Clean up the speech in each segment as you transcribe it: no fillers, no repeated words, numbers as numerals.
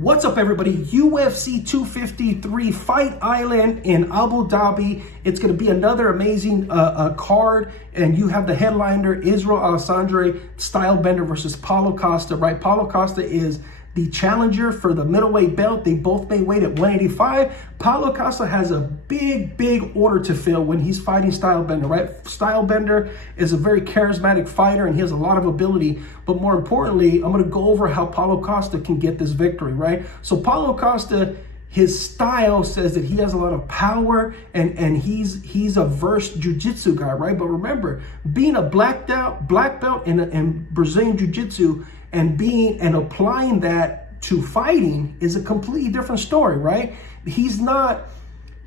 What's up, everybody? UFC 253 Fight Island in Abu Dhabi. It's going to be another amazing card, and you have the headliner Israel Alessandro Stylebender versus Paulo Costa, right? Paulo Costa is the challenger for the middleweight belt. They both made weight at 185. Paulo Costa has a big order to fill when he's fighting Stylebender, right? Stylebender is a very charismatic fighter and he has a lot of ability. But more importantly, I'm going to go over how Paulo Costa can get this victory, right? So Paulo Costa, his style says that he has a lot of power and he's a versed jiu-jitsu guy, right? But remember, being a black belt in Brazilian jiu-jitsu and applying that to fighting is a completely different story, right? He's got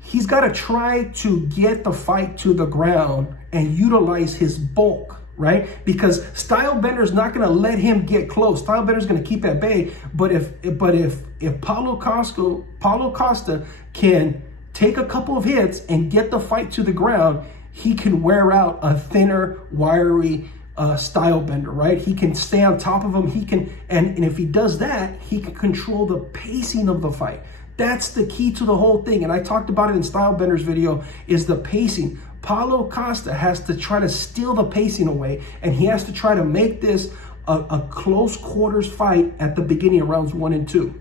to try to get the fight to the ground and utilize his bulk, right? Because Stylebender is not going to let him get close. Stylebender is going to keep at bay. But if Paulo Costa can take a couple of hits and get the fight to the ground, he can wear out a thinner, wiry Stylebender, right? He can stay on top of him. He can, and if he does that, he can control the pacing of the fight. That's the key to the whole thing. And I talked about it in Stylebender's video, is the pacing. Paulo Costa has to try to steal the pacing away, and he has to try to make this a close quarters fight at the beginning of rounds 1 and 2,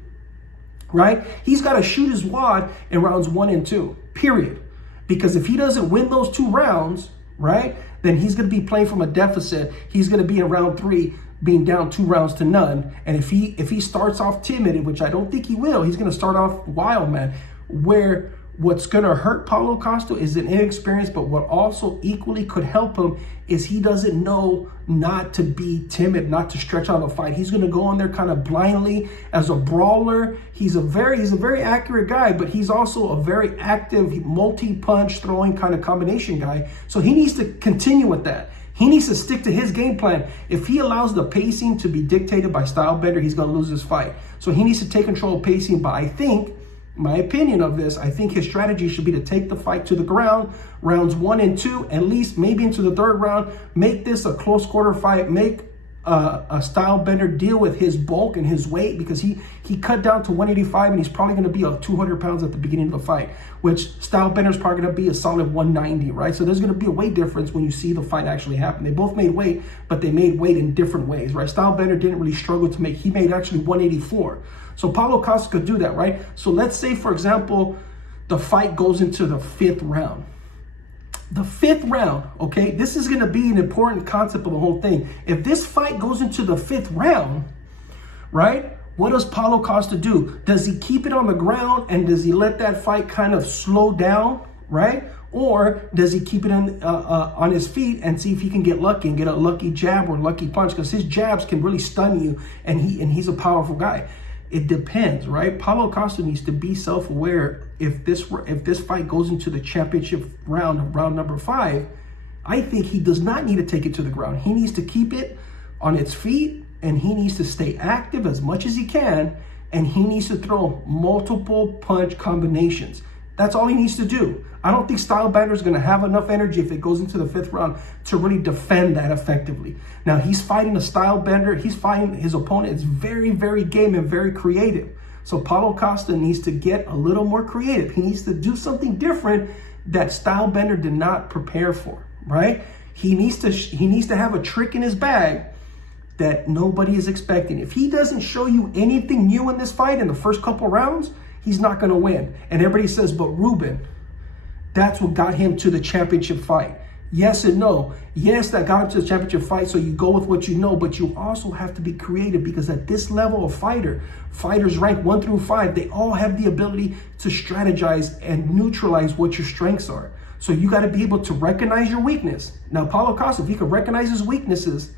right? He's got to shoot his wad in rounds 1 and 2, period. Because if he doesn't win those 2 rounds, right, then he's going to be playing from a deficit. He's going to be in round 3 being down 2 rounds to none. And if he starts off timid, which I don't think he will, he's going to start off wild, man. Where what's going to hurt Paulo Costa is an inexperience, but what also equally could help him is he doesn't know not to be timid, not to stretch out a fight. He's going to go in there kind of blindly as a brawler. He's a very accurate guy, but he's also a very active multi-punch throwing kind of combination guy. So he needs to continue with that. He needs to stick to his game plan. If he allows the pacing to be dictated by Stylebender, he's going to lose this fight. So he needs to take control of pacing. But I think, my opinion of this, I think his strategy should be to take the fight to the ground, rounds 1 and 2, at least maybe into the 3rd round, make this a close quarter fight, make a Stylebender deal with his bulk and his weight, because he cut down to 185 and he's probably going to be 200 pounds at the beginning of the fight, which Stylebender is probably going to be a solid 190, right? So there's going to be a weight difference when you see the fight actually happen. They both made weight, but they made weight in different ways, right? Stylebender didn't really struggle to make, he made actually 184. So Paulo Costa could do that, right? So let's say, for example, the fight goes into the 5th round. The 5th round, okay, this is going to be an important concept of the whole thing. If this fight goes into the 5th round, right, what does Paulo Costa do? Does he keep it on the ground and does he let that fight kind of slow down, right? Or does he keep it on his feet and see if he can get lucky and get a lucky jab or lucky punch? Because his jabs can really stun you, and he's a powerful guy. It depends, right? Paulo Costa needs to be self-aware. If this fight goes into the championship round number 5, I think he does not need to take it to the ground. He needs to keep it on its feet, and he needs to stay active as much as he can, and he needs to throw multiple punch combinations. That's all he needs to do. I don't think Stylebender is going to have enough energy if it goes into the 5th round to really defend that effectively. Now, he's fighting a Stylebender. He's fighting his opponent. It's very game and very creative. So Paulo Costa needs to get a little more creative. He needs to do something different that Stylebender did not prepare for, right? He needs to have a trick in his bag that nobody is expecting. If he doesn't show you anything new in this fight in the first couple rounds, he's not going to win. And everybody says, but Ruben, that's what got him to the championship fight. Yes and no. Yes, that got him to the championship fight, so you go with what you know, but you also have to be creative, because at this level of fighters ranked 1 through 5, they all have the ability to strategize and neutralize what your strengths are. So you got to be able to recognize your weakness. Now, Paulo Costa, if he can recognize his weaknesses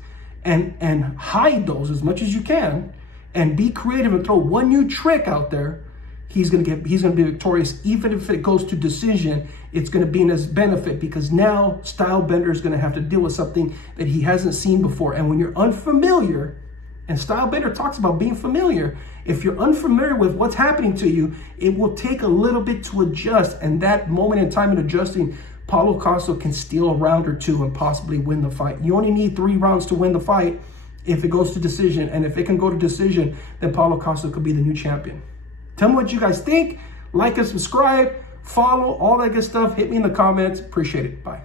and hide those as much as you can, and be creative and throw one new trick out there, he's going to be victorious. Even if it goes to decision, it's going to be in his benefit, because now Stylebender is going to have to deal with something that he hasn't seen before. And when you're unfamiliar, and Stylebender talks about being familiar, if you're unfamiliar with what's happening to you, it will take a little bit to adjust. And that moment in time in adjusting, Paulo Costa can steal a round or 2 and possibly win the fight. You only need 3 rounds to win the fight. if it goes to decision. And if it can go to decision, then Paulo Costa could be the new champion. Tell me what you guys think. Like and subscribe, follow, all that good stuff. Hit me in the comments. Appreciate it. Bye.